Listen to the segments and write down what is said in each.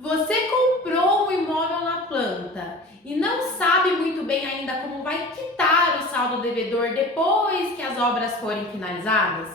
Você comprou um imóvel na planta e não sabe muito bem ainda como vai quitar o saldo devedor depois que as obras forem finalizadas?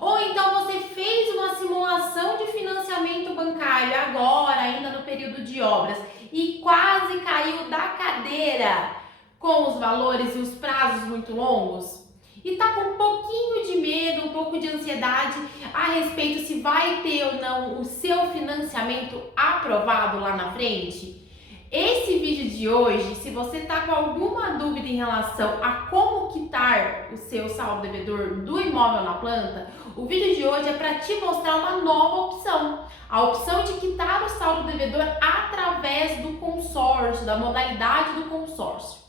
Ou então você fez uma simulação de financiamento bancário agora, ainda no período de obras, e quase caiu da cadeira com os valores e os prazos muito longos? E tá com um pouquinho de medo, um pouco de ansiedade a respeito se vai ter ou não o seu financiamento aprovado lá na frente? Esse vídeo de hoje, se você está com alguma dúvida em relação a como quitar o seu saldo devedor do imóvel na planta, o vídeo de hoje é para te mostrar uma nova opção. A opção de quitar o saldo devedor através do consórcio, da modalidade do consórcio.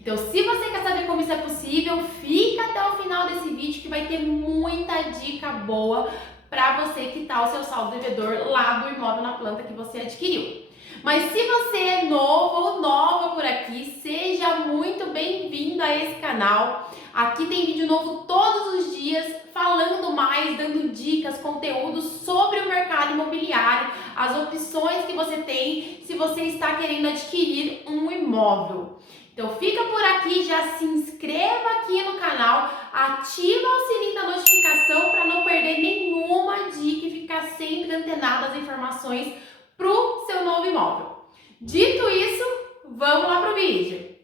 Então, se você quer saber como isso é possível, fica até o final desse vídeo que vai ter muita dica boa para você quitar o seu saldo devedor lá do imóvel na planta que você adquiriu. Mas se você é novo ou nova por aqui, seja muito bem-vindo a esse canal. Aqui tem vídeo novo todos os dias, falando mais, dando dicas, conteúdos sobre o mercado imobiliário, as opções que você tem se você está querendo adquirir um imóvel. Então fica por aqui, já se inscreva aqui no canal, ativa o sininho da notificação para não perder nenhuma dica e ficar sempre antenado às informações para o seu novo imóvel. Dito isso, vamos lá para o vídeo.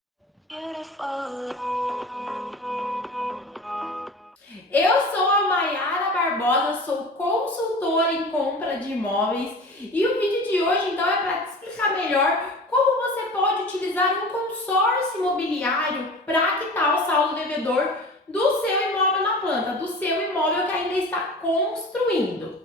Eu sou a Mayara Barbosa, sou consultora em compra de imóveis e o vídeo de hoje então é para te explicar melhor como você pode utilizar um consórcio imobiliário para quitar o saldo devedor do seu imóvel na planta, do seu imóvel que ainda está construindo.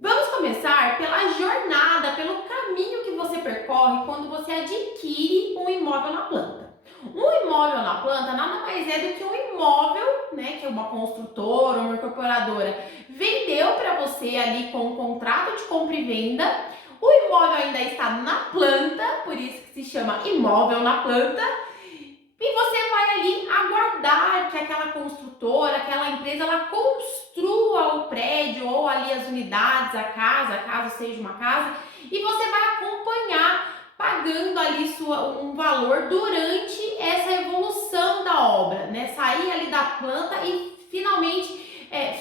Vamos começar pela jornada, pelo caminho que você percorre quando você adquire um imóvel na planta. Um imóvel na planta nada mais é do que um imóvel, né, que uma construtora ou uma incorporadora vendeu para você ali com um contrato de compra e venda. O imóvel ainda está na planta, por isso que se chama imóvel na planta. E você vai ali aguardar que aquela construtora, aquela empresa, ela construa o prédio ou ali as unidades, a casa, caso seja uma casa, e você vai acompanhar pagando ali um valor durante essa evolução da obra, né? Sair ali da planta e finalmente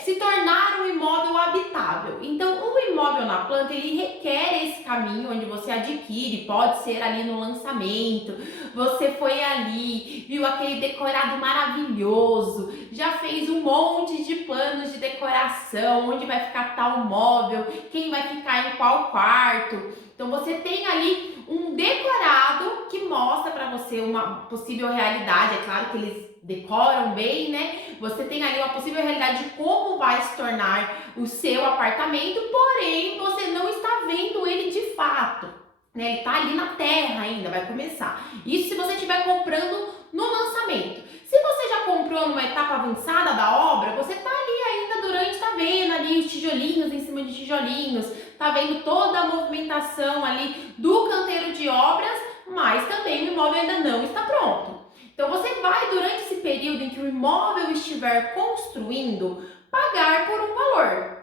se tornar um imóvel habitável. Então, um imóvel na planta, ele requer esse caminho onde você adquire, pode ser ali no lançamento, você foi ali, viu aquele decorado maravilhoso, já fez um monte de planos de decoração, onde vai ficar tal móvel, quem vai ficar em qual quarto. Então, você tem ali um decorado que mostra para você uma possível realidade. É claro que eles decoram bem, né? Você tem ali uma possível realidade de como vai se tornar o seu apartamento, porém você não está vendo ele de fato, né? Ele está ali na terra ainda, vai começar. Isso se você estiver comprando no lançamento. Se você já comprou numa etapa avançada da obra, você está ali ainda durante, tá vendo ali os tijolinhos em cima de tijolinhos, tá vendo toda a movimentação ali do canteiro de obras, mas também o imóvel ainda não está pronto. Então você vai, durante esse período em que o imóvel estiver construindo, pagar por um valor.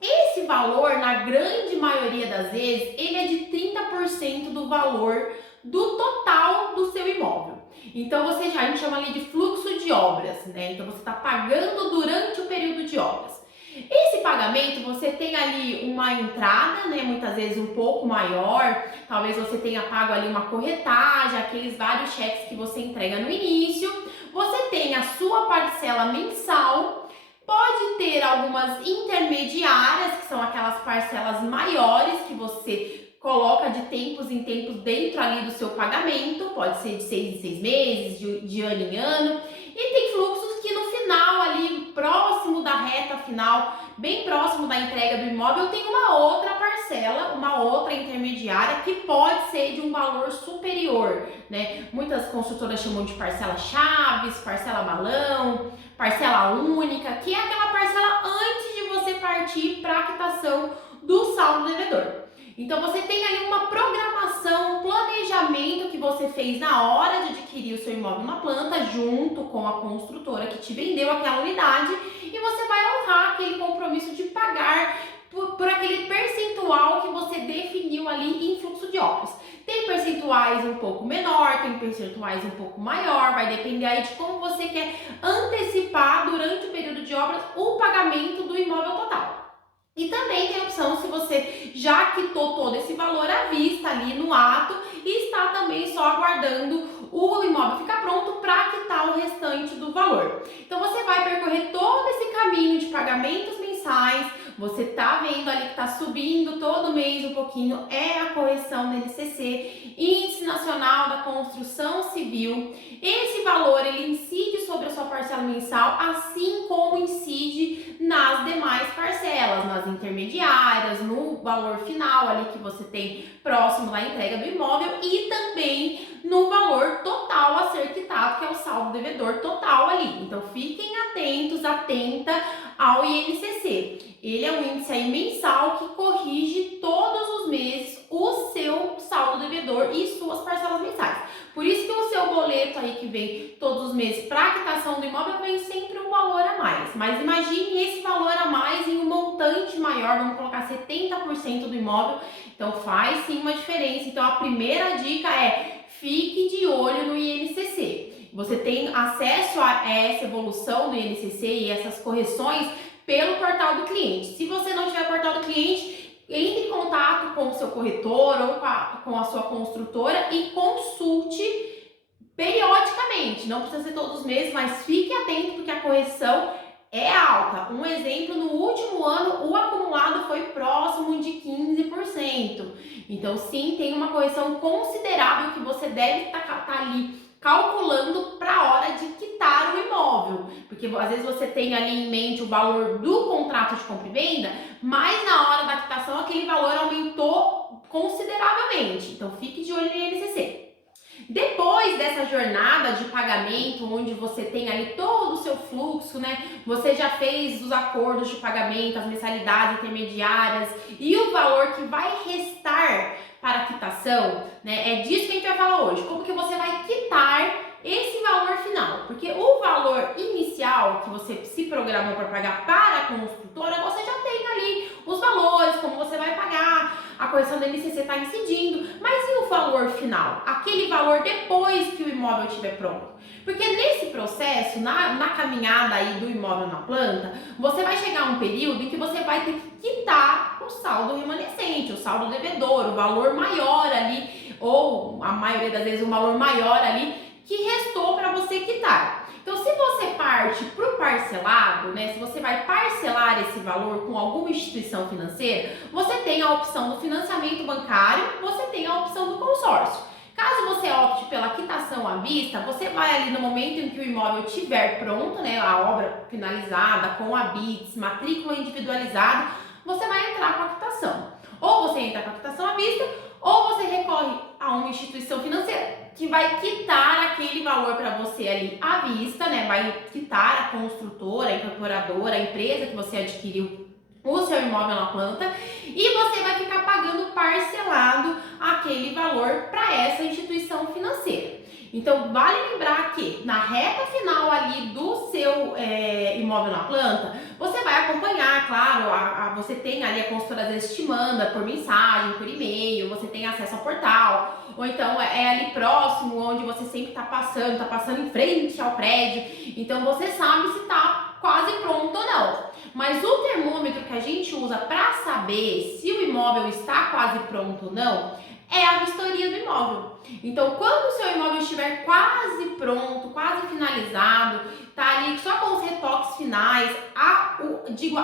Esse valor, na grande maioria das vezes, ele é de 30% do valor do total do seu imóvel. Então a gente chama ali de fluxo de obras, né? Então você está pagando durante o período de obras. Esse pagamento, você tem ali uma entrada, né, muitas vezes um pouco maior, talvez você tenha pago ali uma corretagem, aqueles vários cheques que você entrega no início. Você tem a sua parcela mensal, pode ter algumas intermediárias, que são aquelas parcelas maiores que você coloca de tempos em tempos dentro ali do seu pagamento, pode ser de 6 em 6 meses, de ano em ano, e tem fluxos que no final ali, próximo da reta final, bem próximo da entrega do imóvel, tem uma outra parcela, uma outra intermediária que pode ser de um valor superior, né? Muitas construtoras chamam de parcela chaves, parcela balão, parcela única, que é aquela parcela antes de você partir para a quitação do saldo devedor. Então você tem ali uma programação, um planejamento que você fez na hora de adquirir o seu imóvel na planta, junto com a construtora que te vendeu aquela unidade, e você vai honrar aquele compromisso de pagar por aquele percentual que você definiu ali em fluxo percentuais um pouco menor, tem percentuais um pouco maior, vai depender aí de como você quer antecipar durante o período de obras o pagamento do imóvel total. E também tem a opção se você já quitou todo esse valor à vista ali no ato e está também só aguardando o imóvel ficar pronto para quitar o restante do valor. Então você vai percorrer todo esse caminho de pagamentos mensais, você tá vendo ali que tá subindo todo mês um pouquinho, é a correção do INCC, Índice Nacional da Construção Civil. Esse valor ele incide sobre a sua parcela mensal, assim como incide nas demais parcelas, nas intermediárias, no valor final ali que você tem próximo da entrega do imóvel e também no valor total a ser quitado, que é o saldo devedor total ali. Então fiquem atentos, atenta ao INCC. Ele é um índice aí mensal que corrige todos os meses o seu saldo devedor e suas parcelas mensais. Por isso que o seu boleto aí que vem todos os meses para a quitação do imóvel vem sempre um valor a mais. Mas imagine esse valor a mais em um montante maior, vamos colocar 70% do imóvel. Então faz sim uma diferença. Então a primeira dica é: fique de olho no INCC. Você tem acesso a essa evolução do INCC e essas correções pelo portal do cliente. Se você não tiver portal do cliente, entre em contato com o seu corretor ou com a sua construtora e consulte periodicamente. Não precisa ser todos os meses, mas fique atento porque a correção é alta. Um exemplo, no último ano o acumulado foi próximo de 15%. Então sim, tem uma correção considerável que você deve estar ali calculando para a hora de quitar o imóvel, porque às vezes você tem ali em mente o valor do contrato de compra e venda, mas na hora da quitação aquele valor aumentou consideravelmente. Então fique de olho no INCC. Depois dessa jornada de pagamento, onde você tem ali todo o seu fluxo, né? Você já fez os acordos de pagamento, as mensalidades intermediárias e o valor que vai restar para a quitação, né? É disso que a gente vai falar hoje. Como que você vai quitar esse valor final? Porque o valor inicial que você se programou para pagar para a construtora, você já tem ali os valores, como você vai pagar, a correção do INCC está incidindo, mas e o valor final? Aquele valor depois que o imóvel estiver pronto? Porque nesse processo, na caminhada aí do imóvel na planta, você vai chegar a um período em que você vai ter que quitar o saldo remanescente, o saldo devedor, o valor maior ali, ou a maioria das vezes um valor maior ali, que restou para você quitar. Então, se você parte para o parcelado, né, se você vai parcelar esse valor com alguma instituição financeira, você tem a opção do financiamento bancário, você tem a opção do consórcio. Caso você opte pela quitação à vista, você vai ali no momento em que o imóvel estiver pronto, né, a obra finalizada, com a BITS, matrícula individualizada, você vai entrar com a quitação. Ou você entra com a quitação à vista, ou você recorre a uma instituição financeira que vai quitar aquele valor para você ali à vista, né? Vai quitar a construtora, a incorporadora, a empresa que você adquiriu o seu imóvel na planta e você vai ficar pagando parcelado aquele valor para essa instituição financeira. Então, vale lembrar que na reta final ali do seu imóvel na planta, você vai acompanhar, claro, você tem ali a construtora às vezes te manda por mensagem, por e-mail, você tem acesso ao portal, ou então é ali próximo, onde você sempre está passando em frente ao prédio, então você sabe se está quase pronto ou não. Mas o termômetro que a gente usa para saber se o imóvel está quase pronto ou não é a vistoria do imóvel. Então, quando o seu imóvel estiver quase pronto, quase finalizado, tá ali só com os retoques finais, a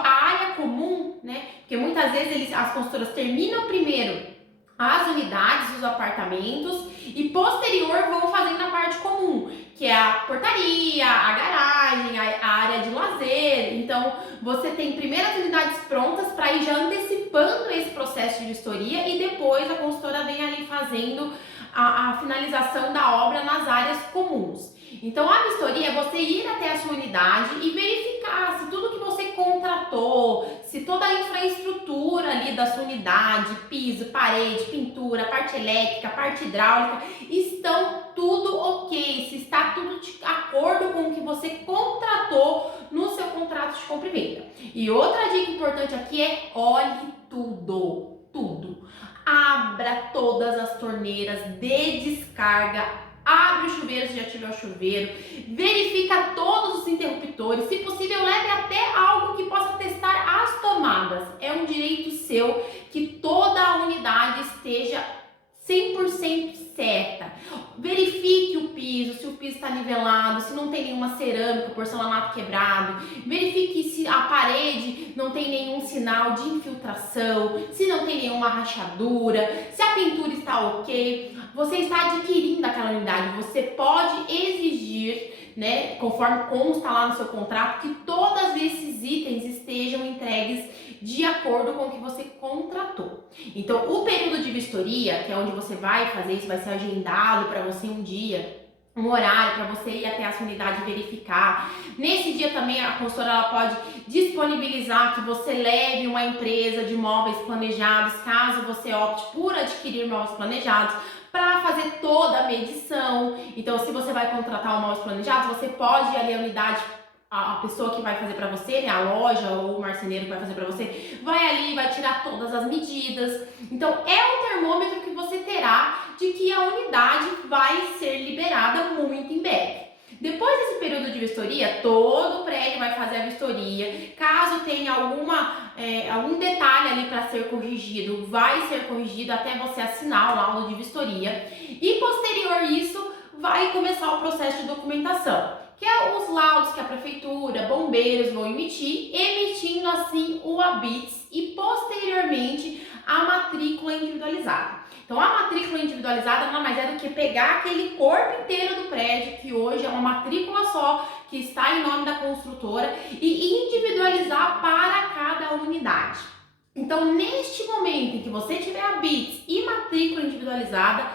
área comum, né? Porque muitas vezes as construtoras terminam primeiro as unidades, os apartamentos e posterior vão fazendo a parte comum, que é a portaria, a garagem, a área de lazer. Então, você tem primeiro as unidades prontas para ir já antecipando esse processo de vistoria e depois a consultora vem ali fazendo a finalização da obra nas áreas comuns. Então, a vistoria é você ir até a sua unidade e verificar se tudo que você contratou, se toda a infraestrutura ali da sua unidade, piso, parede, pintura, parte elétrica, parte hidráulica, estão tudo ok, se está tudo de acordo com o que você contratou no seu contrato de compra e venda. E outra dica importante aqui é olhe tudo. abra todas as torneiras, dê descarga, abre o chuveiro se já tiver o chuveiro, verifica todos os interruptores, se possível leve até algo que possa testar as tomadas. É um direito seu que toda a unidade esteja 100% certa. Verifique o piso, se o piso está nivelado, se não tem nenhuma cerâmica, porcelanato quebrado. Verifique se a parede não tem nenhum sinal de infiltração, se não tem nenhuma rachadura, se a pintura está ok. Você está adquirindo aquela unidade, você pode exigir, né, conforme consta lá no seu contrato, que todos esses itens estejam entregues de acordo com o que você contratou. Então, o período de vistoria, que é onde você vai fazer isso, vai ser agendado para você um dia, um horário para você ir até a sua unidade verificar. Nesse dia também a consultora ela pode disponibilizar que você leve uma empresa de móveis planejados, caso você opte por adquirir móveis planejados, para fazer toda a medição. Então, se você vai contratar um móveis planejados, você pode ir ali à unidade, a pessoa que vai fazer para você, né, a loja ou o marceneiro que vai fazer para você, vai ali, vai tirar todas as medidas. Então, é um termômetro que você terá de que a unidade vai ser liberada muito em breve. Depois desse período de vistoria, todo o prédio vai fazer a vistoria. Caso tenha algum detalhe ali para ser corrigido, vai ser corrigido até você assinar o laudo de vistoria. E posterior isso, vai começar o processo de documentação, que é os laudos que a prefeitura, bombeiros vão emitir, emitindo assim o ABITS e posteriormente a matrícula individualizada. Então, a matrícula individualizada nada mais é do que pegar aquele corpo inteiro do prédio, que hoje é uma matrícula só, que está em nome da construtora, e individualizar para cada unidade. Então, neste momento em que você tiver a BITS e matrícula individualizada,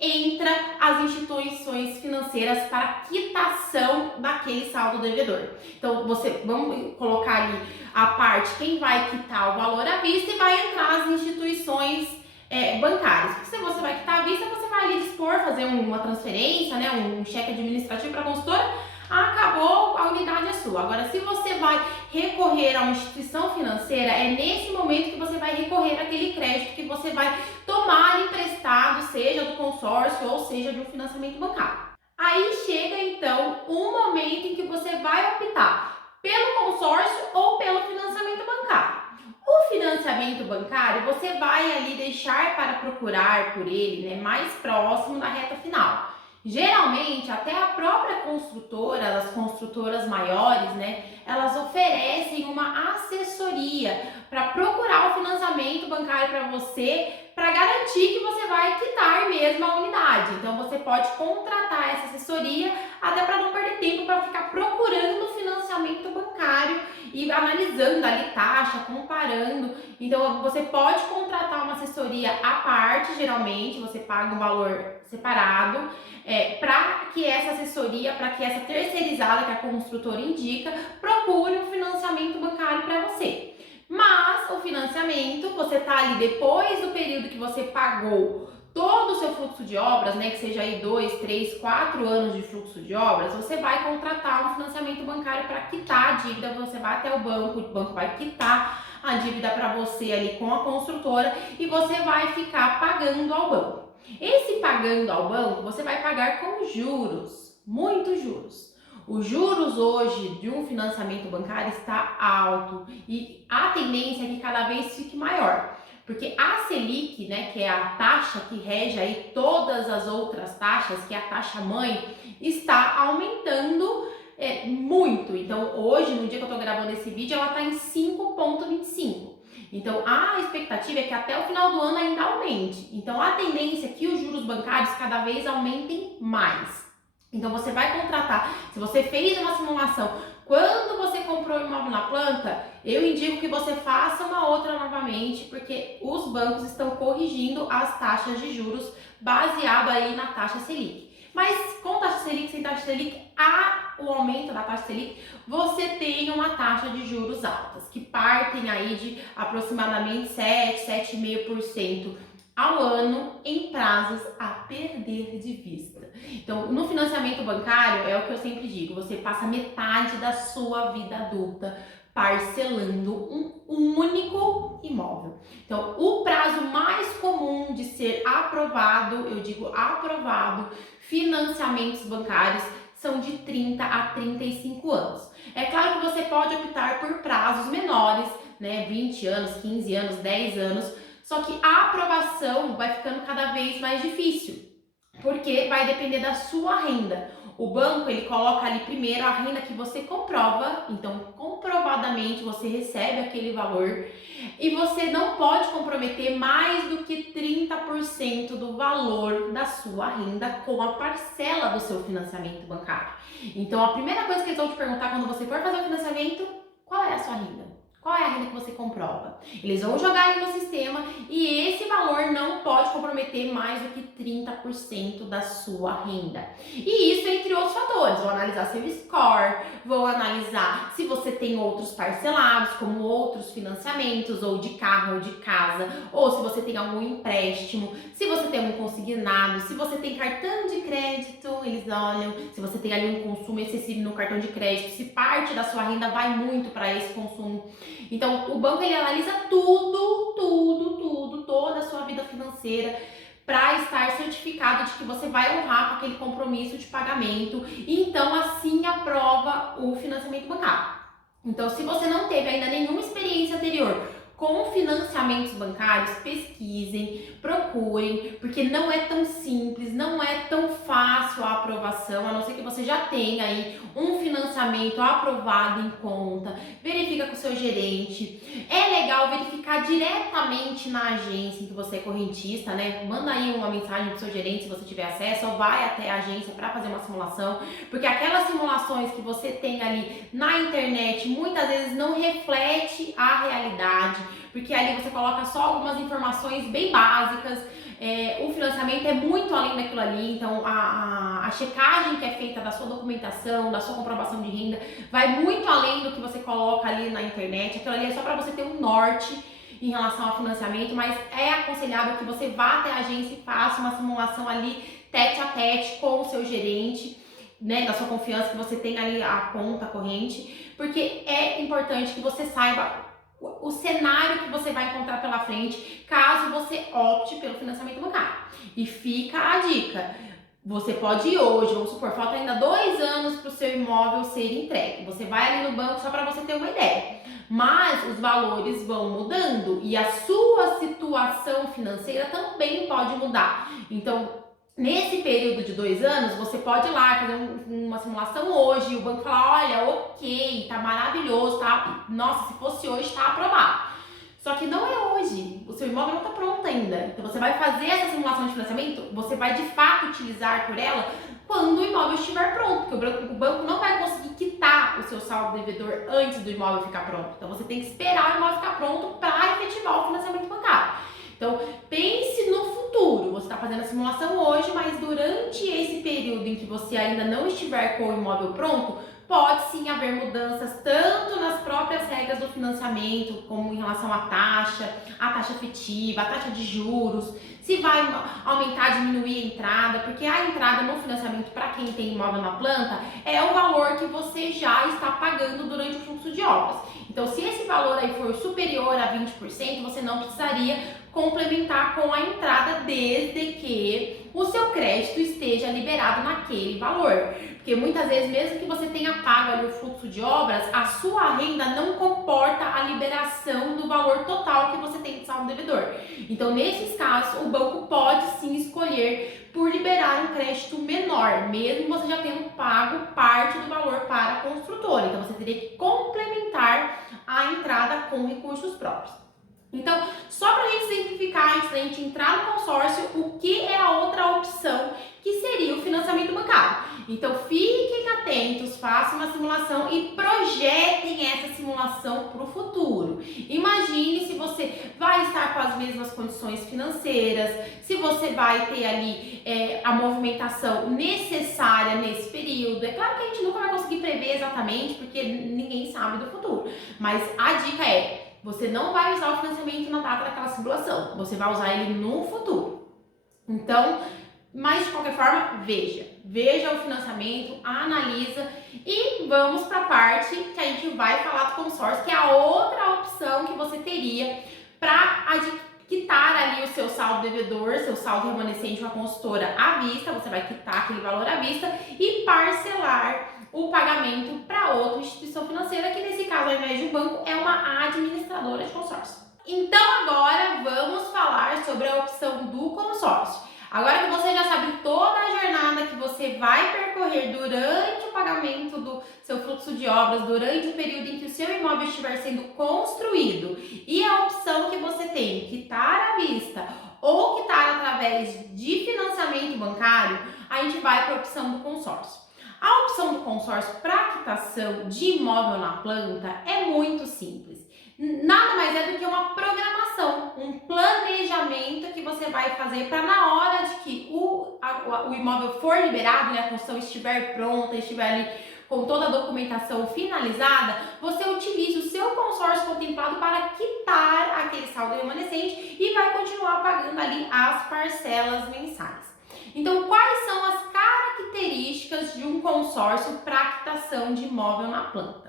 entra as instituições financeiras para quitação daquele saldo devedor. Então, vamos colocar ali a parte, quem vai quitar o valor à vista, e vai entrar as instituições bancárias. Porque se você vai quitar à vista, você vai ali dispor, fazer uma transferência, né, um cheque administrativo para a consultora, acabou, a unidade é sua. Agora, se você vai recorrer a uma instituição financeira, é nesse momento que você vai recorrer àquele crédito que você vai tomar emprestado, seja do consórcio ou seja de um financiamento bancário. Aí chega então o momento em que você vai optar pelo consórcio ou pelo financiamento bancário. O financiamento bancário você vai ali deixar para procurar por ele, né, mais próximo da reta final. Geralmente, até a própria construtora, as construtoras maiores, né, elas oferecem uma assessoria para procurar o financiamento bancário para você, para garantir que você vai quitar mesmo a unidade. Então, você pode contratar essa assessoria até para não perder tempo para ficar procurando financiamento bancário e analisando ali taxa, comparando. Então, você pode contratar uma assessoria à parte, geralmente, você paga um valor separado, para que essa assessoria, para que essa terceirizada que a construtora indica, procure um financiamento bancário para você. Mas o financiamento, você tá ali depois do período que você pagou todo o seu fluxo de obras, né, que seja aí 2, 3, 4 anos de fluxo de obras, você vai contratar um financiamento bancário para quitar a dívida, você vai até o banco vai quitar a dívida para você ali com a construtora e você vai ficar pagando ao banco. Esse pagando ao banco, você vai pagar com juros, muitos juros. Os juros hoje de um financiamento bancário está alto e a tendência é que cada vez fique maior. Porque a Selic, né, que é a taxa que rege aí todas as outras taxas, que é a taxa mãe, está aumentando muito. Então, hoje, no dia que eu estou gravando esse vídeo, ela está em 5,25. Então, a expectativa é que até o final do ano ainda aumente. Então, a tendência é que os juros bancários cada vez aumentem mais. Então, você vai contratar, se você fez uma simulação, quando você comprou o imóvel na planta, eu indico que você faça uma outra novamente, porque os bancos estão corrigindo as taxas de juros baseado aí na taxa Selic. Mas com taxa Selic, sem taxa Selic, o aumento da taxa Selic, você tem uma taxa de juros altas, que partem aí de aproximadamente 7,5% ao ano em prazos a perder de vista. Então, no financiamento bancário, é o que eu sempre digo, você passa metade da sua vida adulta parcelando um único imóvel. Então, o prazo mais comum de ser aprovado, eu digo aprovado, financiamentos bancários são de 30 a 35 anos. É claro que você pode optar por prazos menores, né, 20 anos, 15 anos, 10 anos, só que a aprovação vai ficando cada vez mais difícil, porque vai depender da sua renda. O banco, ele coloca ali primeiro a renda que você comprova, então comprovadamente você recebe aquele valor e você não pode comprometer mais do que 30% do valor da sua renda com a parcela do seu financiamento bancário. Então a primeira coisa que eles vão te perguntar quando você for fazer o financiamento, qual é a sua renda? Qual é a renda que você comprova? Eles vão jogar ali no sistema e esse valor não pode comprometer mais do que 30% da sua renda. E isso entre outros fatores. Vão analisar seu score, vão analisar se você tem outros parcelados, como outros financiamentos, ou de carro ou de casa, ou se você tem algum empréstimo, se você tem um consignado, se você tem cartão de crédito, eles olham, se você tem ali um consumo excessivo no cartão de crédito, se parte da sua renda vai muito para esse consumo. Então, o banco ele analisa toda a sua vida financeira para estar certificado de que você vai honrar com aquele compromisso de pagamento e então assim aprova o financiamento bancário. Então, se você não teve ainda nenhuma experiência anterior com financiamentos bancários, pesquisem, procurem, porque não é tão simples, não é tão fácil a aprovação, a não ser que você já tenha aí um financiamento aprovado em conta, verifica com o seu gerente. É legal verificar diretamente na agência em que você é correntista, né? Manda aí uma mensagem pro seu gerente se você tiver acesso, ou vai até a agência para fazer uma simulação, porque aquelas simulações que você tem ali na internet muitas vezes não reflete a realidade, porque ali você coloca só algumas informações bem básicas. O financiamento é muito além daquilo ali, então a checagem que é feita da sua documentação, da sua comprovação de renda, vai muito além do que você coloca ali na internet. Aquilo ali é só para você ter um norte em relação ao financiamento, mas é aconselhável que você vá até a agência e faça uma simulação ali tete a tete com o seu gerente, né, da sua confiança, que você tenha ali a conta corrente, porque é importante que você saiba o cenário que você vai encontrar pela frente caso você opte pelo financiamento bancário. E fica a dica, você pode ir hoje, vamos supor, falta ainda 2 anos para o seu imóvel ser entregue. Você vai ali no banco só para você ter uma ideia. Mas os valores vão mudando e a sua situação financeira também pode mudar. Então, nesse período de 2 anos, você pode ir lá fazer uma simulação hoje e o banco falar, olha, ok, tá maravilhoso, tá? Nossa, se fosse hoje, tá aprovado. Só que não é hoje, o seu imóvel não tá pronto ainda. Então você vai fazer essa simulação de financiamento, você vai de fato utilizar por ela quando o imóvel estiver pronto, porque o banco não vai conseguir quitar o seu saldo devedor antes do imóvel ficar pronto. Então você tem que esperar o imóvel ficar pronto para efetivar o financiamento bancário. Então, pense no futuro. Você está fazendo a simulação hoje, mas durante esse período em que você ainda não estiver com o imóvel pronto, pode sim haver mudanças tanto nas próprias regras do financiamento, como em relação à taxa efetiva, a taxa de juros, se vai aumentar, diminuir a entrada, porque a entrada no financiamento para quem tem imóvel na planta é o valor que você já está pagando durante o fluxo de obras. Então, se esse valor aí for superior a 20%, você não precisaria complementar com a entrada desde que o seu crédito esteja liberado naquele valor. Porque muitas vezes, mesmo que você tenha pago ali o fluxo de obras, a sua renda não comporta a liberação do valor total que você tem de saldo devedor. Então, nesses casos, o banco pode sim escolher por liberar um crédito menor, mesmo você já tendo pago parte do valor para a construtora. Então, você teria que complementar a entrada com recursos próprios. Então, só para a gente simplificar, antes da gente entrar no consórcio, o que é a outra opção, que seria o financiamento bancário. Então, fiquem atentos, façam uma simulação e projetem essa simulação para o futuro. Imagine se você vai estar com as mesmas condições financeiras, se você vai ter ali a movimentação necessária nesse período. É claro que a gente nunca vai conseguir prever exatamente, porque ninguém sabe do futuro, mas a dica é: você não vai usar o financiamento na data daquela simulação, você vai usar ele no futuro. Então, Mas de qualquer forma, veja o financiamento, analisa e vamos para a parte que a gente vai falar do consórcio, que é a outra opção que você teria para quitar ali o seu saldo devedor, seu saldo remanescente com a consultora à vista. Você vai quitar aquele valor à vista e parcelar o pagamento para outra instituição financeira, que nesse caso, ao invés de um banco, é uma administradora de consórcio. Então agora vamos falar sobre a opção do consórcio. Agora que você já sabe toda a jornada que você vai percorrer durante o pagamento do seu fluxo de obras, durante o período em que o seu imóvel estiver sendo construído, e a opção que você tem, quitar à vista ou quitar através de financiamento bancário, a gente vai para a opção do consórcio. A opção do consórcio para quitação de imóvel na planta é muito simples. Nada mais é do que uma programação, um planejamento que você vai fazer para, na hora de que o imóvel for liberado, né, a construção estiver pronta, estiver ali com toda a documentação finalizada, você utilize o seu consórcio contemplado para quitar aquele saldo remanescente e vai continuar pagando ali as parcelas mensais. Então, quais são as características de um consórcio para quitação de imóvel na planta?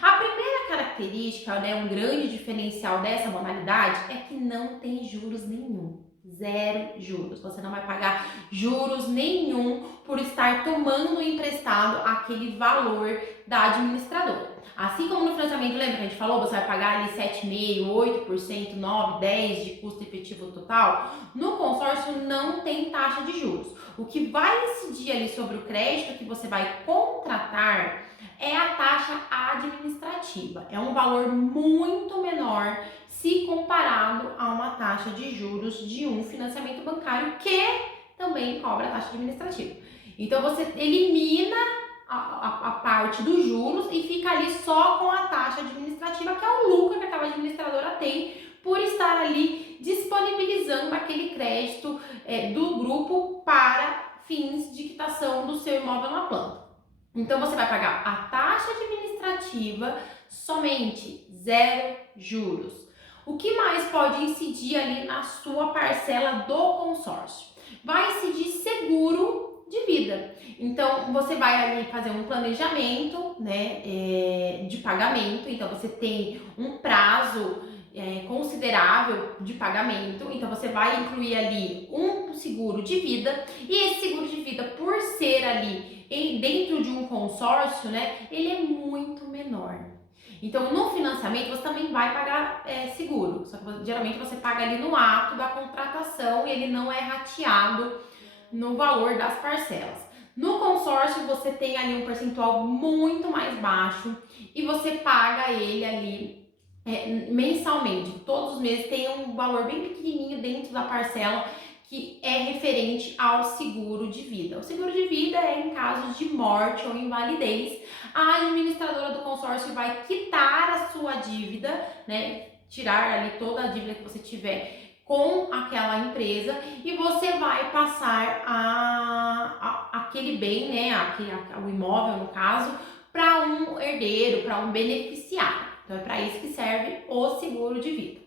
A primeira característica, né, um grande diferencial dessa modalidade é que não tem juros nenhum. Zero juros. Você não vai pagar juros nenhum por estar tomando emprestado aquele valor da administradora. Assim como no financiamento, lembra que a gente falou? Você vai pagar ali 7,5%, 8%, 9%, 10% de custo efetivo total. No consórcio não tem taxa de juros. O que vai incidir ali sobre o crédito que você vai contratar é a taxa administrativa. É um valor muito menor se comparado a uma taxa de juros de um financiamento bancário que também cobra taxa administrativa. Então você elimina a parte dos juros e fica ali só com a taxa administrativa, que é o lucro que aquela administradora tem por estar ali disponibilizando aquele crédito do grupo para fins de quitação do seu imóvel na planta. Então você vai pagar a taxa administrativa somente, zero juros. O que mais pode incidir ali na sua parcela do consórcio? Vai incidir seguro de vida. Então você vai ali fazer um planejamento, né, de pagamento. Então você tem um prazo considerável de pagamento, então você vai incluir ali um seguro de vida, e esse seguro de vida, por ser ali dentro de um consórcio, né, ele é muito menor. Então no financiamento você também vai pagar seguro, só que geralmente você paga ali no ato da contratação e ele não é rateado no valor das parcelas. No consórcio você tem ali um percentual muito mais baixo e você paga ele ali mensalmente. Todos os meses tem um valor bem pequenininho dentro da parcela que é referente ao seguro de vida. O seguro de vida é em casos de morte ou invalidez. A administradora do consórcio vai quitar a sua dívida, né? Tirar ali toda a dívida que você tiver com aquela empresa e você vai passar aquele bem, né? O imóvel, no caso, para um herdeiro, para um beneficiário. Então é para isso que serve o seguro de vida.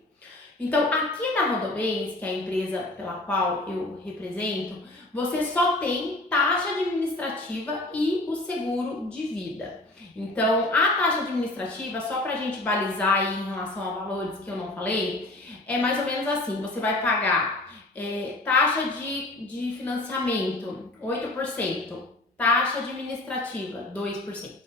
Então aqui na Rodobens, que é a empresa pela qual eu represento, você só tem taxa administrativa e o seguro de vida. Então a taxa administrativa, só para a gente balizar aí em relação a valores que eu não falei, é mais ou menos assim: você vai pagar taxa de financiamento 8%, taxa administrativa 2%.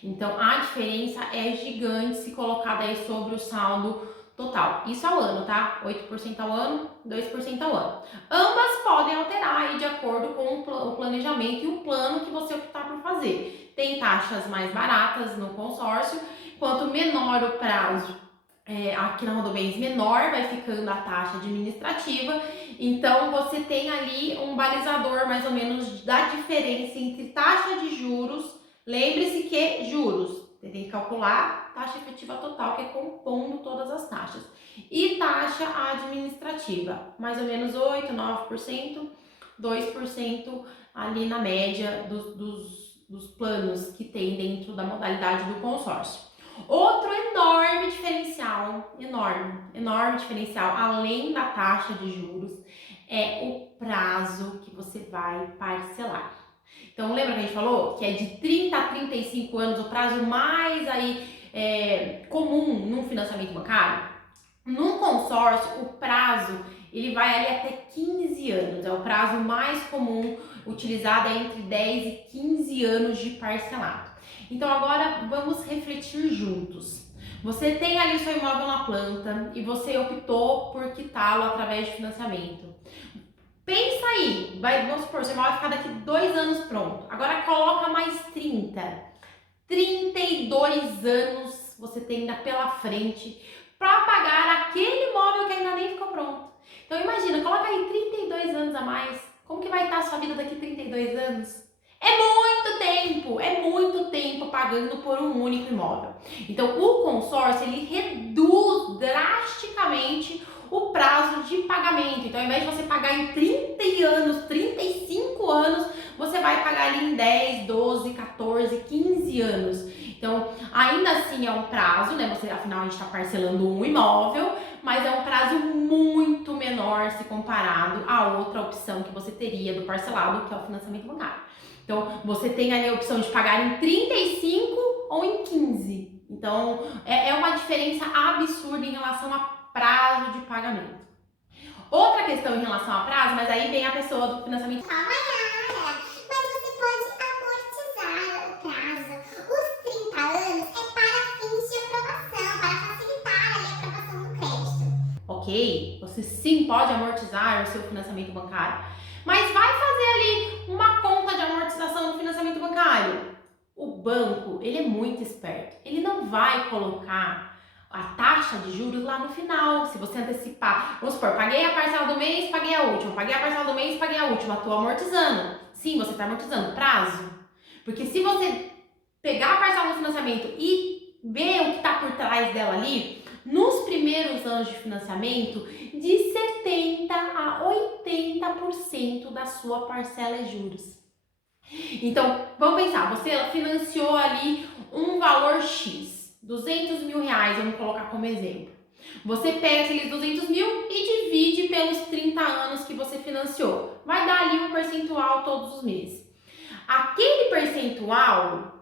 Então a diferença é gigante se colocada aí sobre o saldo total. Isso ao ano, tá? 8% ao ano, 2% ao ano. Ambas podem alterar aí de acordo com o planejamento e o plano que você optar por fazer. Tem taxas mais baratas no consórcio, quanto menor o prazo, aqui na Rodobens, menor vai ficando a taxa administrativa. Então você tem ali um balizador mais ou menos da diferença entre taxa de juros. Lembre-se que juros, você tem que calcular taxa efetiva total, que é compondo todas as taxas, e taxa administrativa, mais ou menos 8%, 9%, 2% ali na média dos planos que tem dentro da modalidade do consórcio. Outro enorme diferencial, enorme diferencial, além da taxa de juros, é o prazo que você você vai parcelar. Então, lembra que a gente falou que é de 30 a 35 anos o prazo mais comum num financiamento bancário? Num consórcio, o prazo ele vai ali até 15 anos, é o prazo mais comum utilizado, é entre 10 e 15 anos de parcelado. Então agora vamos refletir juntos. Você tem ali seu imóvel na planta e você optou por quitá-lo através de financiamento. Pensa aí, vamos supor, seu imóvel vai ficar daqui 2 anos pronto. Agora coloca mais 32 anos você tem ainda pela frente para pagar aquele imóvel que ainda nem ficou pronto. Então imagina, coloca aí 32 anos a mais. Como que vai estar a sua vida daqui 32 anos? É muito tempo pagando por um único imóvel. Então o consórcio ele reduz drasticamente o prazo de pagamento. Então ao invés de você pagar em 30 anos, 35 anos, você vai pagar ali em 10, 12, 14, 15 anos. Então, ainda assim é um prazo, né? Afinal, a gente está parcelando um imóvel, mas é um prazo muito menor se comparado à outra opção que você teria do parcelado, que é o financiamento bancário. Então, você tem ali a opção de pagar em 35 ou em 15. Então, é uma diferença absurda em relação a prazo de pagamento. Outra questão em relação a prazo, mas aí vem a pessoa do financiamento. Ok, você sim pode amortizar o seu financiamento bancário, mas vai fazer ali uma conta de amortização do financiamento bancário. O banco, ele é muito esperto, ele não vai colocar a taxa de juros lá no final. Se você antecipar, vamos supor, paguei a parcela do mês, paguei a última, paguei a parcela do mês, paguei a última, estou amortizando. Sim, você está amortizando prazo, porque se você pegar a parcela do financiamento e ver o que está por trás dela ali, nos primeiros anos de financiamento, de 70% a 80% da sua parcela é juros. Então, vamos pensar, você financiou ali um valor X, 200 mil reais, vamos colocar como exemplo. Você pega aqueles 200 mil e divide pelos 30 anos que você financiou. Vai dar ali um percentual todos os meses. Aquele percentual,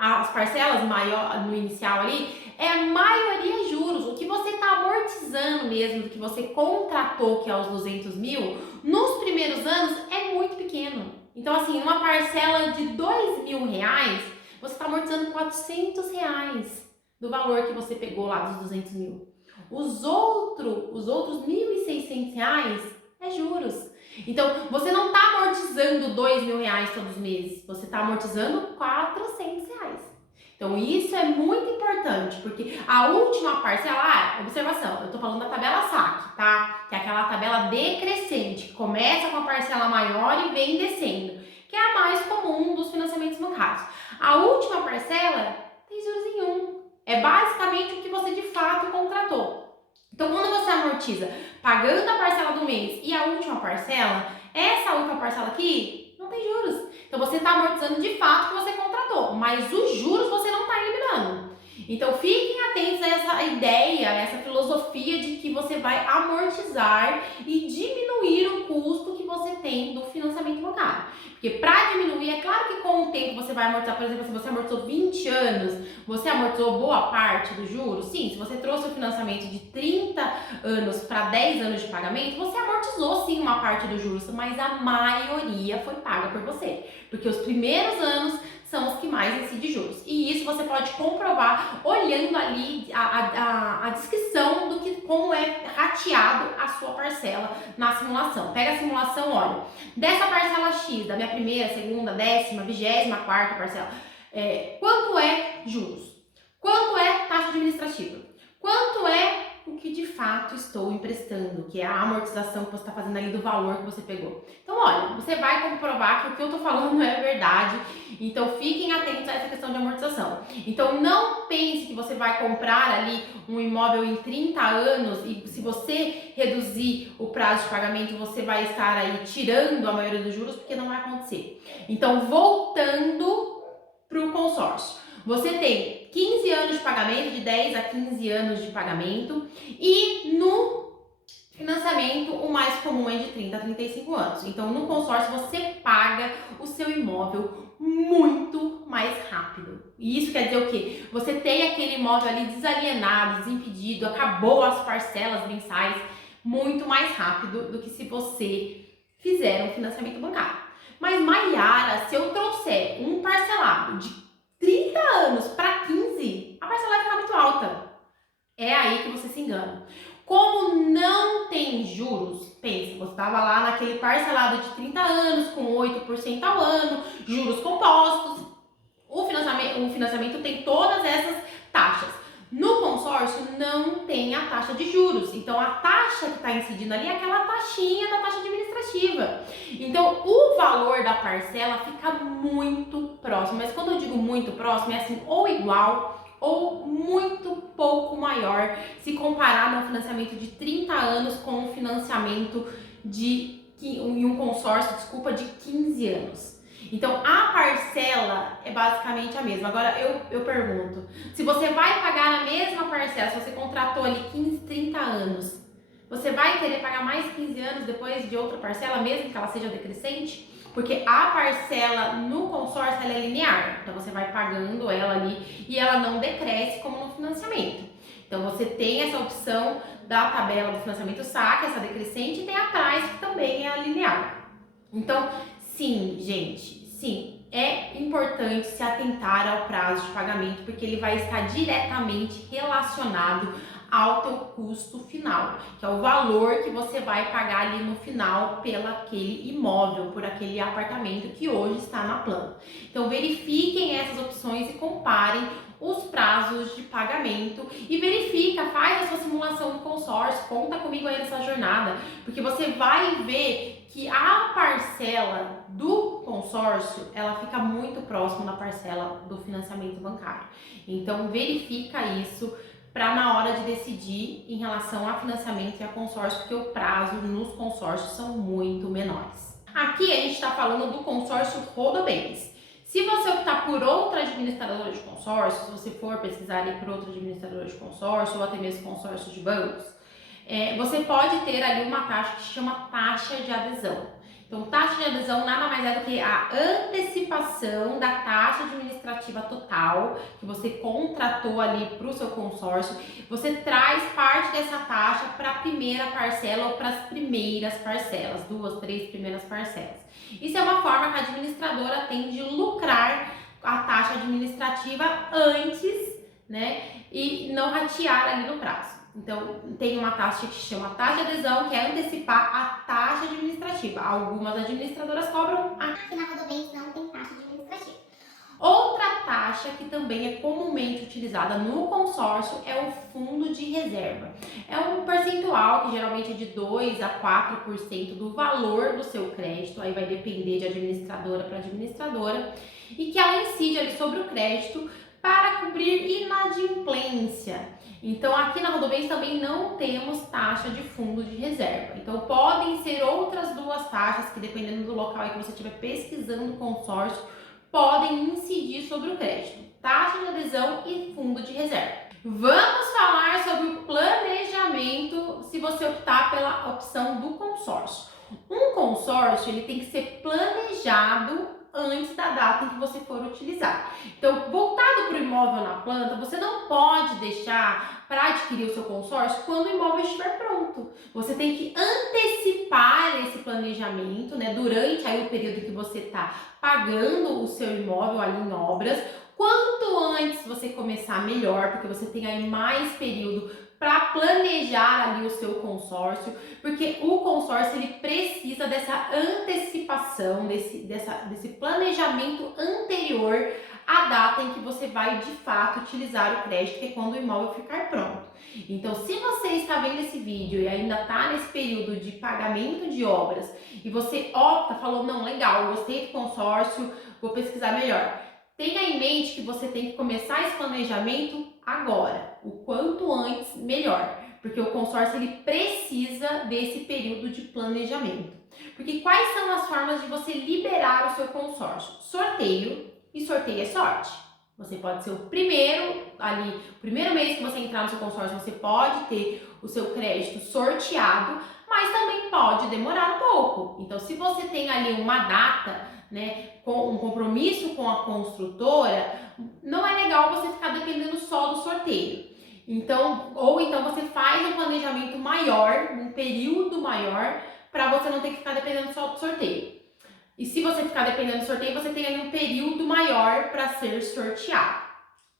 as parcelas maior no inicial ali, é a maioria juros. O que você está amortizando mesmo, do que você contratou, que é os 200 mil, nos primeiros anos é muito pequeno. Então, assim, uma parcela de 2 mil reais, você está amortizando 400 reais do valor que você pegou lá dos 200 mil. Os outros 1.600 reais é juros. Então, você não está amortizando 2 mil reais todos os meses, você está amortizando 400 reais. Então, isso é muito importante, porque a última parcela, observação, eu estou falando da tabela SAC, tá? Que é aquela tabela decrescente, que começa com a parcela maior e vem descendo, que é a mais comum dos financiamentos bancários. A última parcela tem juros nenhum, é basicamente o que você de fato contratou. Então, quando você amortiza pagando a parcela do mês e a última parcela, essa última parcela aqui não tem juros. Então, você está amortizando de fato o que você contratou, mas os juros você não está eliminando. Então, fiquem atentos a essa ideia, a essa filosofia de que você vai amortizar e diminuir o custo que você tem do financiamento bancário. Porque para diminuir, é claro que com o tempo você vai amortizar, por exemplo, se você amortizou 20 anos, você amortizou boa parte do juros? Sim, se você trouxe o financiamento de 30 anos para 10 anos de pagamento, você amortizou sim uma parte dos juros, mas a maioria foi paga por você. Porque os primeiros anos são os que mais incidem juros. E isso você pode comprovar olhando ali a descrição do que como é rateado a sua parcela na simulação. Pega a simulação, olha, dessa parcela X, da minha primeira, segunda, 10ª, 24ª parcela, quanto é juros? Quanto é taxa administrativa? Quanto é o que de fato estou emprestando, que é a amortização que você está fazendo ali do valor que você pegou. Então, olha, você vai comprovar que o que eu estou falando é verdade, então fiquem atentos a essa questão de amortização. Então, não pense que você vai comprar ali um imóvel em 30 anos e se você reduzir o prazo de pagamento, você vai estar aí tirando a maioria dos juros, porque não vai acontecer. Então, voltando para o consórcio. Você tem 15 anos de pagamento, de 10 a 15 anos de pagamento, e no Financiamento, o mais comum é de 30 a 35 anos. Então, no consórcio, você paga o seu imóvel muito mais rápido. E isso quer dizer o quê? Você tem aquele imóvel ali desalienado, desimpedido, acabou as parcelas mensais muito mais rápido do que se você fizer um financiamento bancário. Mas, Maiara, se eu trouxer um parcelado de 30 anos para 15, a parcela vai ficar muito alta. É aí que você se engana. Como não tem juros, pensa, você estava lá naquele parcelado de 30 anos, com 8% ao ano, juros compostos. O financiamento tem todas essas taxas. No consórcio não tem a taxa de juros. Então a taxa que está incidindo ali é aquela taxinha da taxa administrativa. Então o valor da parcela fica muito próximo. Mas quando eu digo muito próximo, é assim, ou igual ou muito pouco maior se comparar no financiamento de 30 anos com um financiamento em um consórcio, de 15 anos. Então a parcela é basicamente a mesma. Agora eu pergunto, se você vai pagar a mesma parcela, se você contratou ali 15, 30 anos, você vai querer pagar mais 15 anos depois de outra parcela, mesmo que ela seja decrescente? Porque a parcela no consórcio ela é linear, então você vai pagando ela ali e ela não decresce como no financiamento. Então você tem essa opção da tabela do financiamento saque, essa decrescente, e tem atrás que também é a linear. Então, sim, gente, sim, é importante se atentar ao prazo de pagamento, porque ele vai estar diretamente relacionado ao teu custo final, que é o valor que você vai pagar ali no final pelo aquele imóvel, por aquele apartamento que hoje está na planta. Então verifiquem essas opções e comparem os prazos de pagamento e verifica, faz a sua simulação do consórcio, conta comigo aí nessa jornada, porque você vai ver que a parcela do consórcio, ela fica muito próxima da parcela do financiamento bancário. Então verifica isso para na hora de decidir em relação a financiamento e a consórcio, porque o prazo nos consórcios são muito menores. Aqui a gente está falando do consórcio Rodobens. Se você optar por outra administradora de consórcio, se você for pesquisar ali por outra administradora de consórcio ou até mesmo consórcio de bancos, você pode ter ali uma taxa que se chama taxa de adesão. Então, taxa de adesão nada mais é do que a antecipação da taxa administrativa total que você contratou ali para o seu consórcio. Você traz parte dessa taxa para a primeira parcela ou para as primeiras parcelas, 2, 3 primeiras parcelas. Isso é uma forma que a administradora tem de lucrar a taxa administrativa antes, né, e não ratear ali no prazo. Então, tem uma taxa que se chama taxa de adesão, que é antecipar a taxa administrativa. Algumas administradoras cobram Aqui na Rodobens não tem taxa administrativa. Outra taxa que também é comumente utilizada no consórcio é o fundo de reserva. É um percentual que geralmente é de 2 a 4% do valor do seu crédito, aí vai depender de administradora para administradora, e que ela incide ali sobre o crédito para cobrir inadimplência. Então, aqui na Rodobens também não temos taxa de fundo de reserva. Então, podem ser outras duas taxas que, dependendo do local aí que você estiver pesquisando o consórcio, podem incidir sobre o crédito. Taxa de adesão e fundo de reserva. Vamos falar sobre o planejamento se você optar pela opção do consórcio. Um consórcio ele tem que ser planejado antes da data em que você for utilizar. Então, voltado para o imóvel na planta, você não pode deixar para adquirir o seu consórcio quando o imóvel estiver pronto. Você tem que antecipar esse planejamento, né, durante aí o período que você está pagando o seu imóvel ali em obras. Quanto antes você começar, melhor, porque você tem aí mais período para planejar ali o seu consórcio, porque o consórcio ele precisa dessa antecipação, desse planejamento anterior à data em que você vai de fato utilizar o crédito, que é quando o imóvel ficar pronto. Então, se você está vendo esse vídeo e ainda está nesse período de pagamento de obras e você opta, falou, não, legal, gostei do consórcio, vou pesquisar melhor. Tenha em mente que você tem que começar esse planejamento agora, o quanto antes melhor, porque o consórcio ele precisa desse período de planejamento. Porque quais são as formas de você liberar o seu consórcio? Sorteio, e sorteio é sorte. Você pode ser o primeiro ali, o primeiro mês que você entrar no seu consórcio, você pode ter o seu crédito sorteado, mas também pode demorar um pouco. Então, se você tem ali uma data, né, com um compromisso com a construtora, não é legal você ficar dependendo só do sorteio. Então, ou então você faz um planejamento maior, um período maior, para você não ter que ficar dependendo só do sorteio. E se você ficar dependendo do sorteio, você tem ali um período maior para ser sorteado.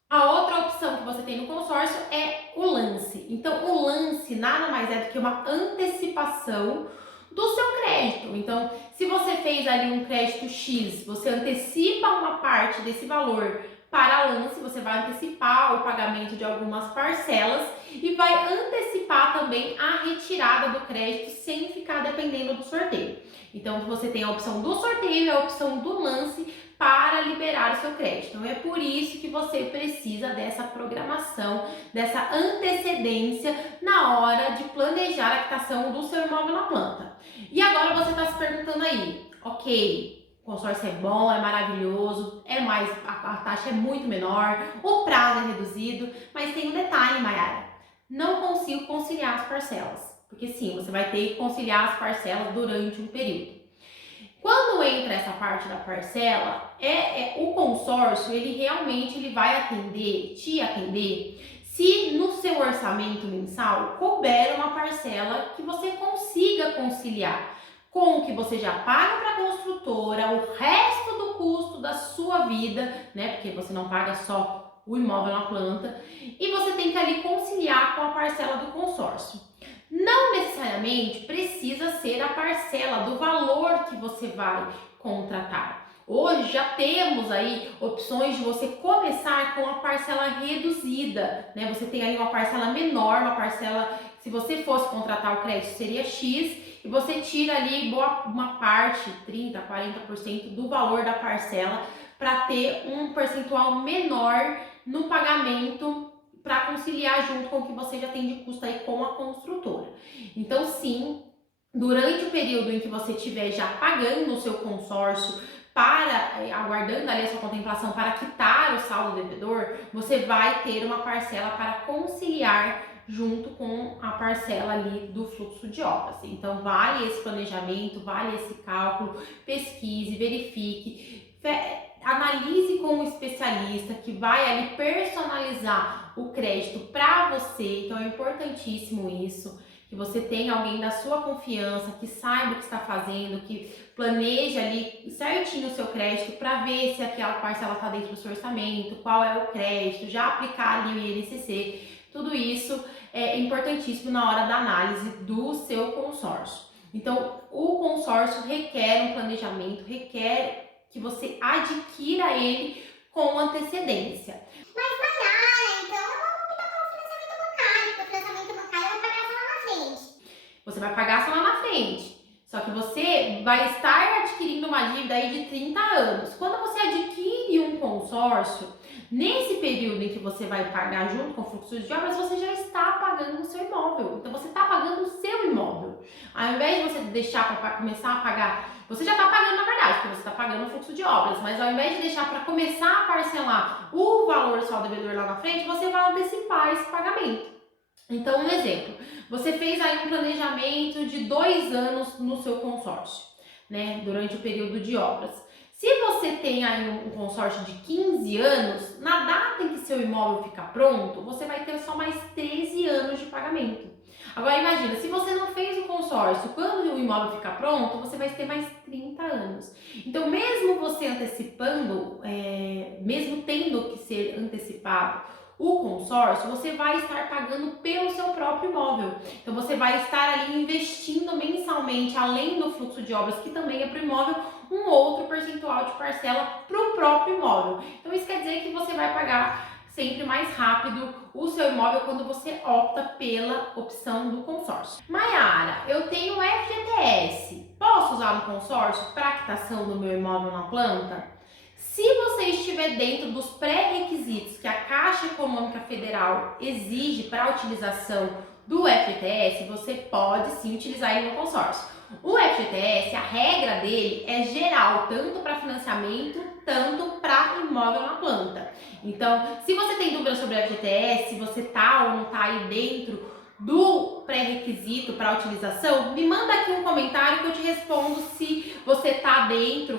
A outra opção que você tem no consórcio é o lance. Então, o lance nada mais é do que uma antecipação do seu crédito. Então, se você fez ali um crédito X, você antecipa uma parte desse valor para lance, você vai antecipar o pagamento de algumas parcelas e vai antecipar também a retirada do crédito sem ficar dependendo do sorteio. Então, você tem a opção do sorteio e a opção do lance para liberar o seu crédito. Então, é por isso que você precisa dessa programação, dessa antecedência na hora de planejar a quitação do seu imóvel na planta. E agora você está se perguntando aí, ok, o consórcio é bom, é maravilhoso, a taxa é muito menor, o prazo é reduzido, mas tem um detalhe, Mayara, não consigo conciliar as parcelas. Porque sim, você vai ter que conciliar as parcelas durante um período. Quando entra essa parte da parcela, o consórcio, ele realmente vai te atender, se no seu orçamento mensal couber uma parcela que você consiga conciliar com o que você já paga para a construtora, o resto do custo da sua vida, né? Porque você não paga só o imóvel na planta, e você tem que ali conciliar com a parcela do consórcio. Não necessariamente precisa ser a parcela do valor que você vai contratar. Hoje já temos aí opções de você começar com a parcela reduzida, né? Você tem aí uma parcela menor, uma parcela, se você fosse contratar o crédito seria X, e você tira ali uma parte, 30%, 40% do valor da parcela para ter um percentual menor no pagamento para conciliar junto com o que você já tem de custo aí com a construtora. Então, sim, durante o período em que você estiver já pagando o seu consórcio, aguardando ali a sua contemplação para quitar o saldo devedor, você vai ter uma parcela para conciliar junto com a parcela ali do fluxo de obras. Então, vale esse planejamento, vale esse cálculo, pesquise, verifique, analise com um especialista que vai ali personalizar o crédito para você. Então é importantíssimo isso, que você tenha alguém da sua confiança, que saiba o que está fazendo, que planeje ali certinho o seu crédito para ver se aquela parcela está dentro do seu orçamento, qual é o crédito, já aplicar ali o INCC. Tudo isso é importantíssimo na hora da análise do seu consórcio. Então, o consórcio requer um planejamento, requer que você adquira ele com antecedência. Mas, Mayara, então eu vou optar pelo financiamento bancário, porque o financiamento bancário vai pagar só lá na frente. Você vai pagar só lá na frente. Só que você vai estar adquirindo uma dívida aí de 30 anos. Quando você adquire um consórcio, nesse período em que você vai pagar junto com o fluxo de obras, você já está pagando o seu imóvel. Então, você está pagando o seu imóvel. Ao invés de você deixar para começar a pagar, você já está pagando na verdade, porque você está pagando o fluxo de obras, mas ao invés de deixar para começar a parcelar o valor do saldo devedor lá na frente, você vai antecipar esse pagamento. Então, um exemplo, você fez aí um planejamento de 2 anos no seu consórcio, né, durante o período de obras. Se você tem aí um consórcio de 15 anos, na data em que seu imóvel ficar pronto, você vai ter só mais 13 anos de pagamento. Agora imagina, se você não fez o consórcio, quando o imóvel ficar pronto, você vai ter mais 30 anos. Então, mesmo você antecipando, mesmo tendo que ser antecipado o consórcio, você vai estar pagando pelo seu próprio imóvel. Então, você vai estar ali investindo mensalmente, além do fluxo de obras, que também é para o imóvel, um outro percentual de parcela para o próprio imóvel. Então, isso quer dizer que você vai pagar sempre mais rápido o seu imóvel quando você opta pela opção do consórcio. Mayara, eu tenho FGTS. Posso usar no consórcio para quitação do meu imóvel na planta? Se você estiver dentro dos pré-requisitos que a Caixa Econômica Federal exige para a utilização do FGTS, você pode sim utilizar ele no consórcio. O FGTS, a regra regra dele é geral, tanto para financiamento, tanto para imóvel na planta. Então, se você tem dúvidas sobre a FGTS, se você tá ou não tá aí dentro do pré-requisito para utilização, me manda aqui um comentário que eu te respondo se você tá dentro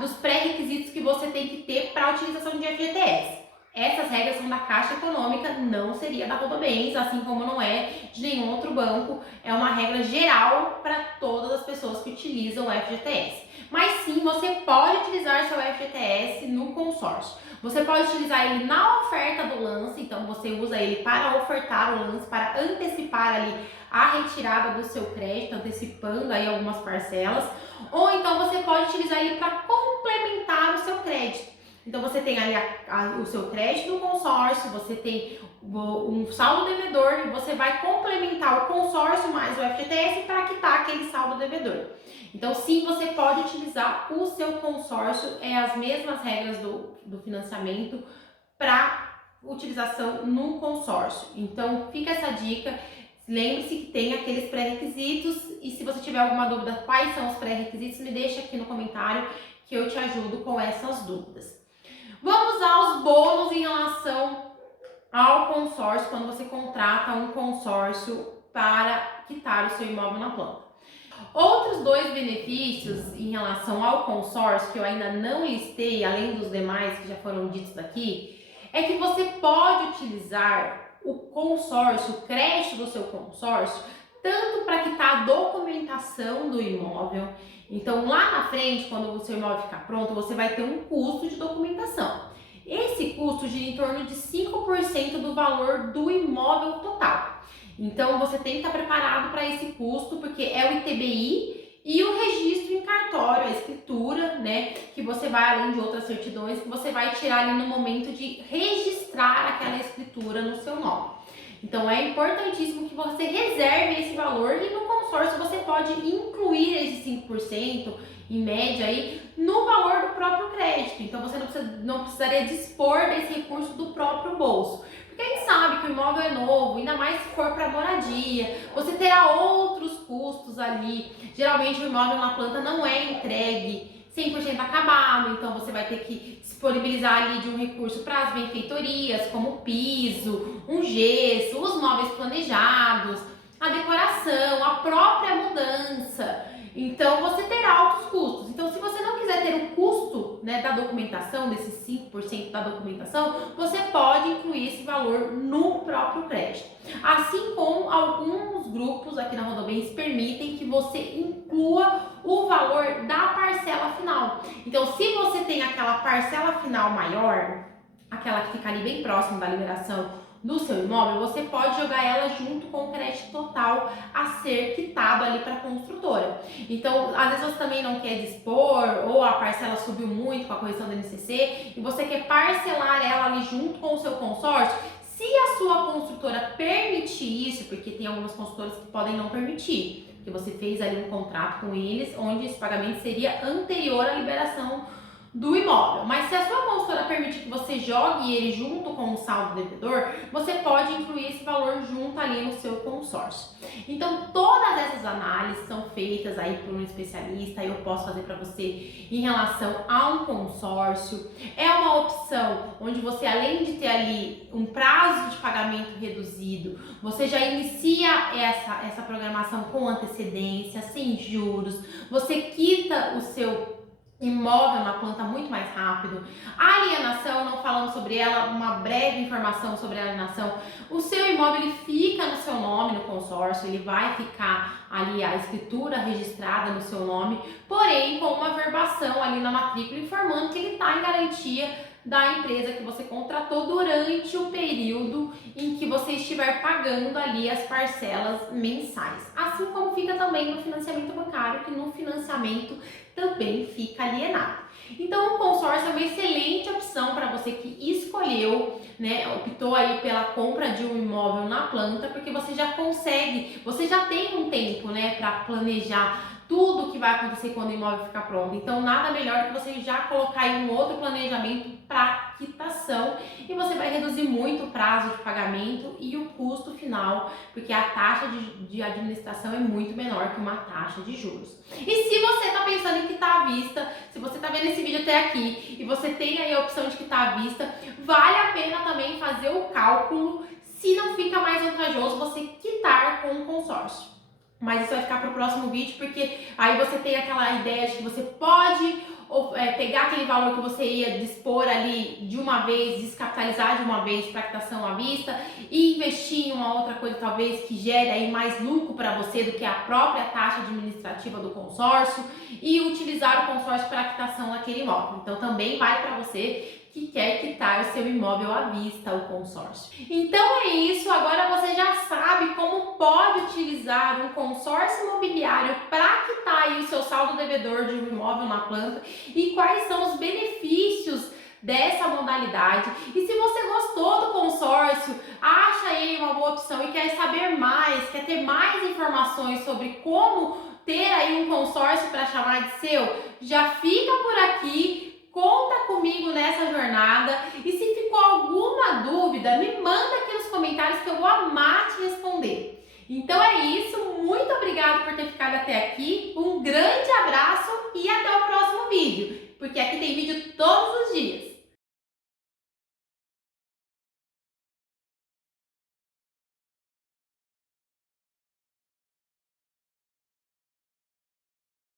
dos pré-requisitos que você tem que ter para a utilização de FGTS. Essas regras são da Caixa Econômica, não seria da Rodobens, assim como não é de nenhum outro banco. É uma regra geral para todas as pessoas que utilizam o FGTS. Mas sim, você pode utilizar seu FGTS no consórcio. Você pode utilizar ele na oferta do lance, então você usa ele para ofertar o lance, para antecipar ali a retirada do seu crédito, antecipando aí algumas parcelas. Ou então você pode utilizar ele para complementar o seu crédito. Então você tem ali o seu crédito no consórcio, você tem um saldo devedor e você vai complementar o consórcio mais o FGTS para quitar aquele saldo devedor. Então sim, você pode utilizar o seu consórcio, as mesmas regras do financiamento para utilização no consórcio. Então fica essa dica. Lembre-se que tem aqueles pré-requisitos e se você tiver alguma dúvida quais são os pré-requisitos, me deixa aqui no comentário que eu te ajudo com essas dúvidas. Vamos aos bônus em relação ao consórcio, quando você contrata um consórcio para quitar o seu imóvel na planta. Outros dois benefícios em relação ao consórcio, que eu ainda não listei, além dos demais que já foram ditos aqui, é que você pode utilizar o consórcio, o crédito do seu consórcio, tanto para quitar a documentação do imóvel. Então, lá na frente, quando o seu imóvel ficar pronto, você vai ter um custo de documentação. Esse custo gira em torno de 5% do valor do imóvel total. Então, você tem que estar preparado para esse custo, porque é o ITBI e o registro em cartório, a escritura, né? Que você vai, além de outras certidões, que você vai tirar ali no momento de registrar aquela escritura no seu nome. Então é importantíssimo que você reserve esse valor e no consórcio você pode incluir esses 5%, em média, aí, no valor do próprio crédito. Então você não precisaria dispor desse recurso do próprio bolso. Porque a gente sabe que o imóvel é novo, ainda mais se for para moradia, você terá outros custos ali. Geralmente o imóvel na planta não é entregue 100% acabado, então você vai ter que disponibilizar ali de um recurso para as benfeitorias, como piso, um gesso, os móveis planejados, a decoração, a própria mudança. Então você terá altos custos. Então se você não quiser ter o custo, né, da documentação, desses 5% da documentação, você pode incluir esse valor no próprio crédito. Assim como alguns grupos aqui na Rodobens permitem que você inclua o valor da parcela final. Então se você tem aquela parcela final maior, aquela que fica ali bem próximo da liberação do seu imóvel, você pode jogar ela junto com o crédito total a ser quitado ali para a construtora. Então, às vezes você também não quer dispor, ou a parcela subiu muito com a correção do INCC, e você quer parcelar ela ali junto com o seu consórcio. Se a sua construtora permitir isso, porque tem algumas construtoras que podem não permitir, porque você fez ali um contrato com eles, onde esse pagamento seria anterior à liberação do imóvel. Mas se a sua consultora permitir que você jogue ele junto com o saldo devedor, você pode incluir esse valor junto ali no seu consórcio. Então, todas essas análises são feitas aí por um especialista, eu posso fazer para você em relação a um consórcio. É uma opção onde você, além de ter ali um prazo de pagamento reduzido, você já inicia essa programação com antecedência, sem juros, você quita o seu imóvel na planta muito mais rápido. A alienação, não falando sobre ela, uma breve informação sobre a alienação. O seu imóvel ele fica no seu nome no consórcio, ele vai ficar ali a escritura registrada no seu nome, porém com uma verbação ali na matrícula informando que ele está em garantia da empresa que você contratou durante o período em que você estiver pagando ali as parcelas mensais. Assim como fica também no financiamento bancário, que no financiamento também fica alienado. Então o consórcio é uma excelente opção para você que escolheu, né, optou aí pela compra de um imóvel na planta, porque você já consegue, você já tem um tempo, né, para planejar tudo que vai acontecer quando o imóvel ficar pronto. Então nada melhor do que você já colocar aí um outro planejamento para quitação e você vai reduzir muito o prazo de pagamento e o custo final, porque a taxa de administração é muito menor que uma taxa de juros. E se você está pensando em vista, se você tá vendo esse vídeo até aqui e você tem aí a opção de quitar à vista, vale a pena também fazer o cálculo se não fica mais vantajoso você quitar com o consórcio. Mas isso vai ficar para o próximo vídeo, porque aí você tem aquela ideia de que você pode pegar aquele valor que você ia dispor ali de uma vez, descapitalizar de uma vez para quitação à vista e investir em uma outra coisa talvez que gere aí mais lucro para você do que a própria taxa administrativa do consórcio e utilizar o consórcio para quitação daquele imóvel. Então também vai para você que quer quitar o seu imóvel à vista, o consórcio. Então é isso, agora você já sabe como pode utilizar um consórcio imobiliário para quitar aí o seu saldo devedor de um imóvel na planta e quais são os benefícios dessa modalidade. E se você gostou do consórcio, acha ele uma boa opção e quer saber mais, quer ter mais informações sobre como ter aí um consórcio para chamar de seu, já fica por aqui. Conta comigo nessa jornada e se ficou alguma dúvida, me manda aqui nos comentários que eu vou amar te responder. Então é isso, muito obrigada por ter ficado até aqui, um grande abraço e até o próximo vídeo, porque aqui tem vídeo todos os